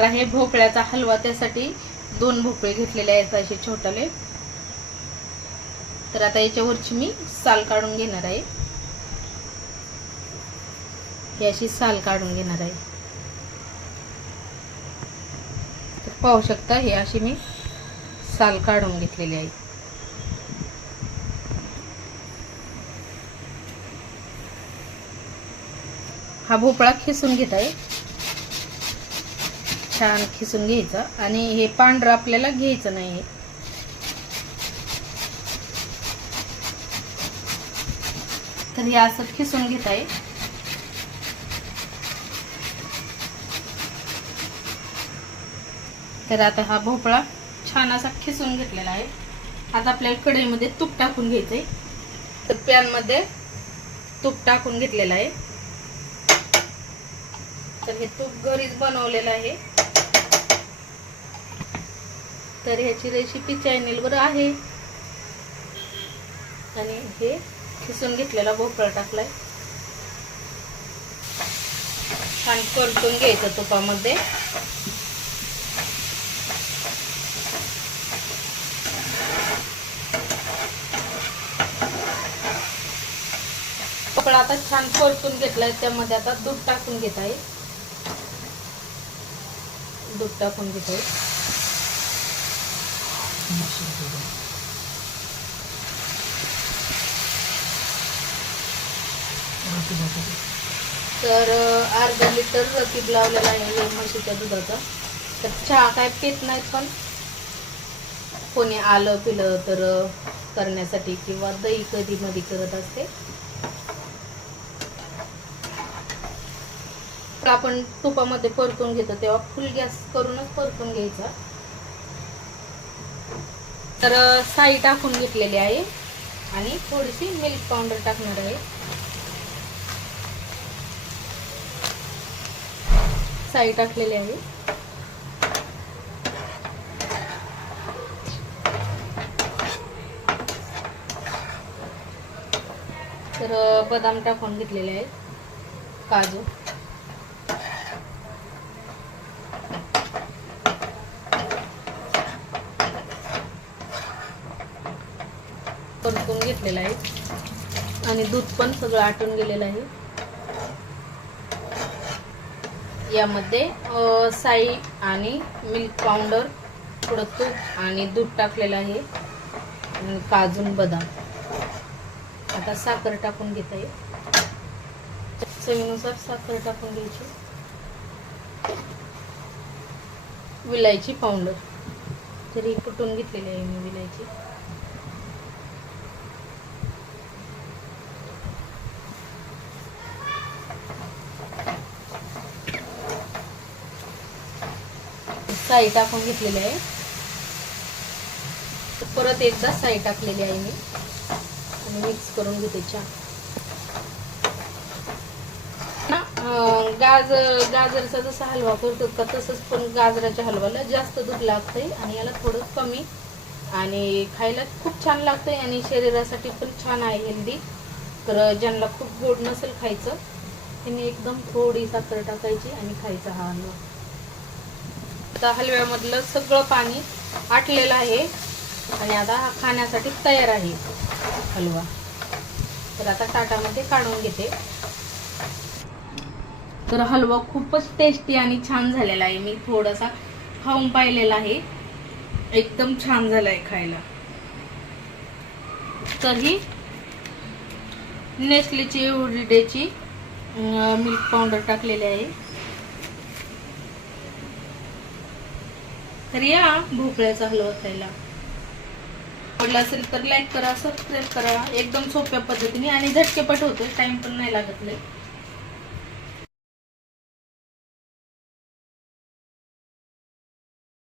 आहे. भोपळ्याचा हलवा त्यासाठी दोन भोपळे घेतलेले आहेत असे छोटाले. तर आता याच्यावरची मी साल काढून घेणार आहे. ही अशी साल काढून घेणार आहे. तर पाहू शकता ही अशी मी साल काढून घेतलेली आहे. हा भोपळा खेसून घेत आहे. छान खिसून घ्यायचं आणि हे पांढरं आपल्याला घ्यायचं नाही. तर हे असं खिसून घेत आहे. तर आता हा भोपळा छान असा खिसून घेतलेला आहे. आता आपल्याला कढईमध्ये तूप टाकून घ्यायचं आहे तर पॅनमध्ये तूप टाकून घेतलेलं आहे. तर हे तूप घरीच बनवलेलं आहे. तर ह्याची रेसिपी चॅनेलवर आहे. आणि हे खिसून घेतलेला भोपळा टाकलाय. छान परतून घ्यायचं तुपामध्ये. भोपळा आता छान परतून घेतलाय त्यामध्ये आता दूध टाकून घेत आहे. दूध टाकून घेत आहे. तर अर्धा लिटर रतीब लावलेला आहे म्हशीच्या दुधाचा. तर चहा काय पित नाहीत पण कोणी आलं पिलं तर करण्यासाठी किंवा दही कधी मधी करत असते. आपण तुपामध्ये परतून घेतो तेव्हा फुल गॅस करूनच परतून घ्यायचा. तर साई टाकून घेतलेली आहे. आणि थोडीशी मिल्क पावडर टाकणार आहे. साई टाकलेली आहे. तर बदाम टाकून घेतलेले आहेत. काजू परतून घेतलेलं आहे. आणि दूध पण सगळं आटून गेलेलं आहे. यामध्ये साई आणि मिल्क पावडर थोडं तूप आणि दूध टाकलेलं आहे. आणि काजून बदाम. आता साखर टाकून घेत. आहे चवीनुसार साखर टाकून घ्यायची. विलायची पावडर. तरी कुटून घेतलेली आहे मी विलायची? साई टाकून घेतलेली आहे. परत एकदा साई टाकलेली आहे मी. आणि मिक्स करून घेते चहा. गाजर गाजरचा जसा हलवा करतो का तसंच पण गाजराच्या हलवाला जास्त दूध लागतंय आणि याला थोडं कमी. आणि खायला खूप छान लागतंय आणि शरीरासाठी पण छान आहे हेल्दी तर ज्यांना खूप गोड नसेल खायचं त्यांनी एकदम थोडी साखर टाकायची आणि खायचा हा हलवा. आता हलव्यामधलं सगळं पाणी आटलेलं आहे. आणि आता हा खाण्यासाठी तयार आहे हलवा. तर आता ताटामध्ये काढून घेते. तर हलवा खूपच टेस्टी आणि छान झालेला आहे. मी थोडासा खाऊन पाहिलेला आहे. एकदम छान झाला आहे खायला. तर ही नेसलेची मिल्क पावडर टाकलेली आहे. तर या भोपळ्याचा हलवा खायला. आवडला असेल तर लाईक करा सबस्क्राईब करा. एकदम सोप्या पद्धतीने आणि झटकेपट होतो टाइम पण नाही लागत नाही